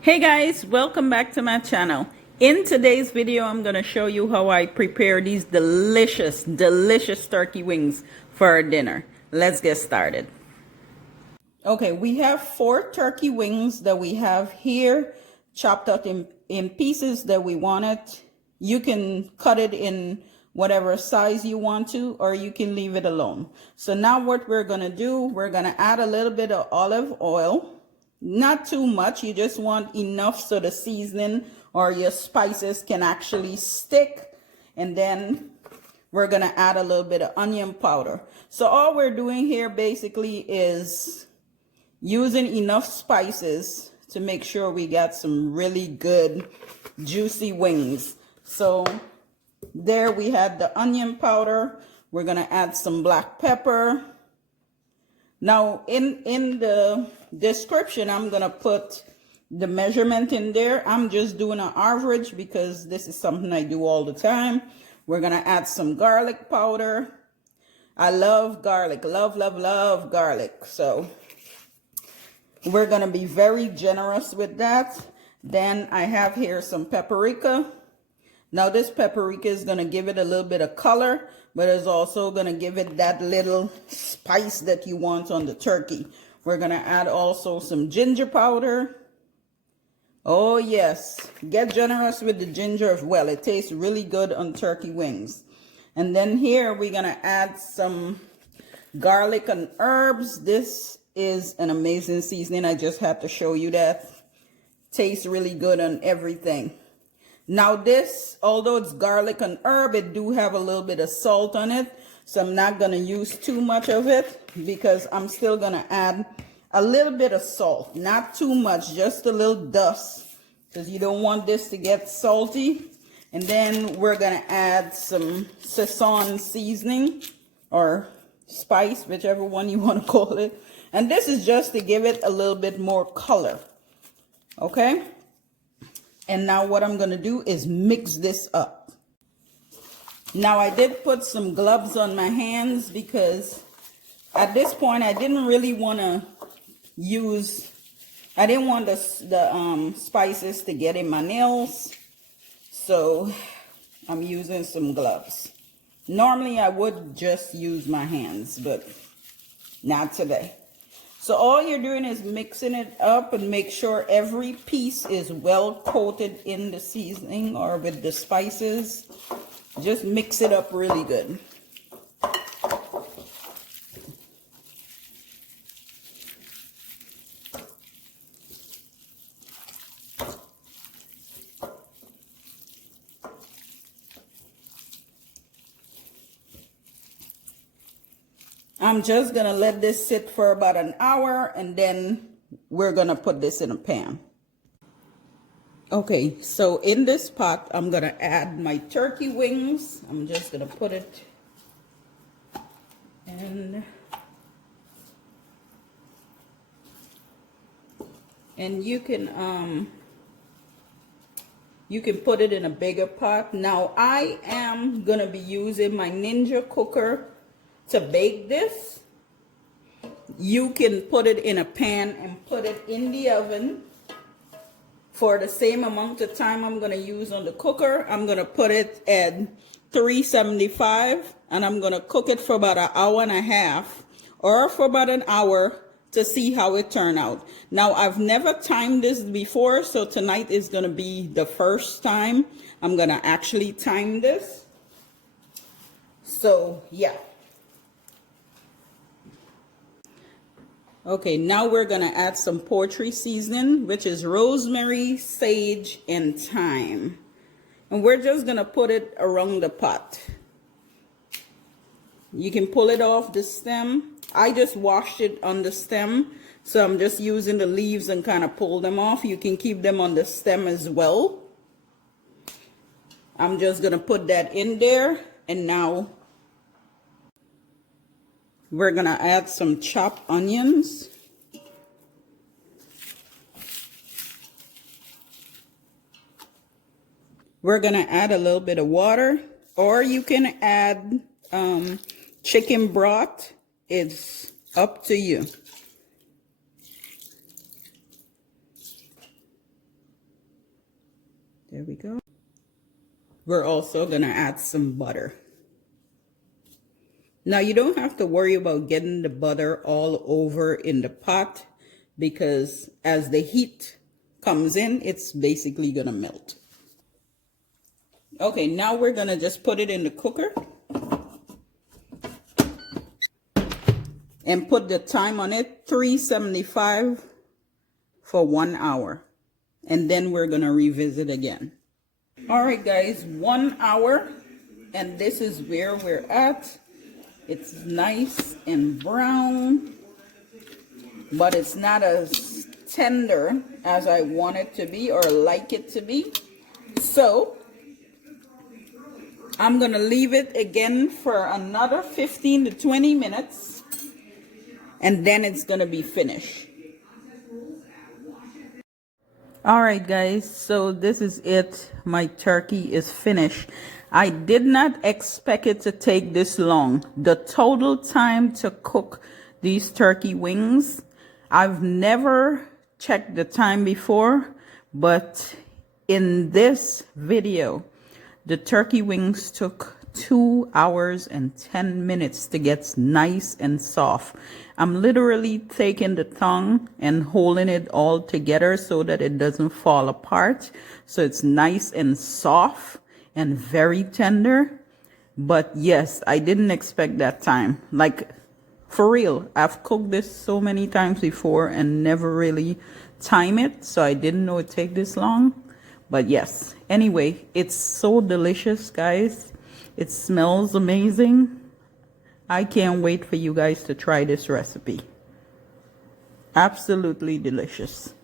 Hey guys, welcome back to my channel. In today's video, I'm going to show you how I prepare these delicious turkey wings for our dinner. Let's get started. Okay, we have 4 turkey wings that we have here, chopped up in pieces that we want it. You can cut it in whatever size you want to, or you can leave it alone. So now what we're going to do, we're going to add a little bit of olive oil. Not too much, you just want enough so the seasoning or your spices can actually stick. And then we're going to add a little bit of onion powder. So all we're doing here basically is using enough spices to make sure we got some really good juicy wings. So there we had the onion powder. We're going to add some black pepper. Now in the description, I'm going to put the measurement in there. I'm just doing an average because this is something I do all the time. We're going to add some garlic powder. I love garlic, love garlic. So we're going to be very generous with that. Then I have here some paprika. Now this paprika is going to give it a little bit of color, but it's also going to give it that little spice that you want on the turkey. We're going to add also some ginger powder. Oh yes, get generous with the ginger as well. It tastes really good on turkey wings. And then here we're going to add some garlic and herbs. This is an amazing seasoning. I just had to show you that. Tastes really good on everything. Now this, although it's garlic and herb, it do have a little bit of salt on it. So I'm not going to use too much of it because I'm still going to add a little bit of salt. Not too much, just a little dust because you don't want this to get salty. And then we're going to add some Sezon seasoning or spice, whichever one you want to call it. And this is just to give it a little bit more color. Okay? And now what I'm going to do is mix this up. Now I did put some gloves on my hands because at this point I didn't really want to I didn't want the spices to get in my nails. So I'm using some gloves. Normally I would just use my hands, but not today. So all you're doing is mixing it up and make sure every piece is well coated in the seasoning or with the spices. Just mix it up really good. I'm just going to let this sit for about an hour and then we're going to put this in a pan. Okay, so in this pot, I'm going to add my turkey wings. I'm just going to put it in. And you can put it in a bigger pot. Now I am going to be using my Ninja cooker to bake this. You can put it in a pan and put it in the oven for the same amount of time I'm going to use on the cooker. I'm going to put it at 375 and I'm going to cook it for about an hour and a half or for about an hour to see how it turned out. Now I've never timed this before, so tonight is going to be the first time I'm going to actually time this. So yeah. Okay, now we're going to add some poultry seasoning, which is rosemary, sage, and thyme. And we're just going to put it around the pot. You can pull it off the stem. I just washed it on the stem, so I'm just using the leaves and kind of pull them off. You can keep them on the stem as well. I'm just going to put that in there, and now we're going to add some chopped onions. We're going to add a little bit of water, or you can add chicken broth. It's up to you. There we go. We're also gonna add some butter. Now you don't have to worry about getting the butter all over in the pot because as the heat comes in, it's basically gonna melt. Okay, now we're gonna just put it in the cooker and put the time on it, 375 for 1 hour. And then we're gonna revisit again. All right, guys, 1 hour, and this is where we're at. It's nice and brown, but it's not as tender as I want it to be or like it to be. So I'm gonna leave it again for another 15 to 20 minutes, and then it's gonna be finished. All right, guys, so this is it. My turkey is finished. I did not expect it to take this long. The total time to cook these turkey wings, I've never checked the time before, but in this video, the turkey wings took 2 hours and 10 minutes to get nice and soft. I'm literally taking the tongue and holding it all together so that it doesn't fall apart. So it's nice and soft and very tender. But yes, I didn't expect that time. Like, for real, I've cooked this so many times before and never really time it. So I didn't know it'd take this long. But yes, anyway, it's so delicious, guys. It smells amazing. I can't wait for you guys to try this recipe. Absolutely delicious.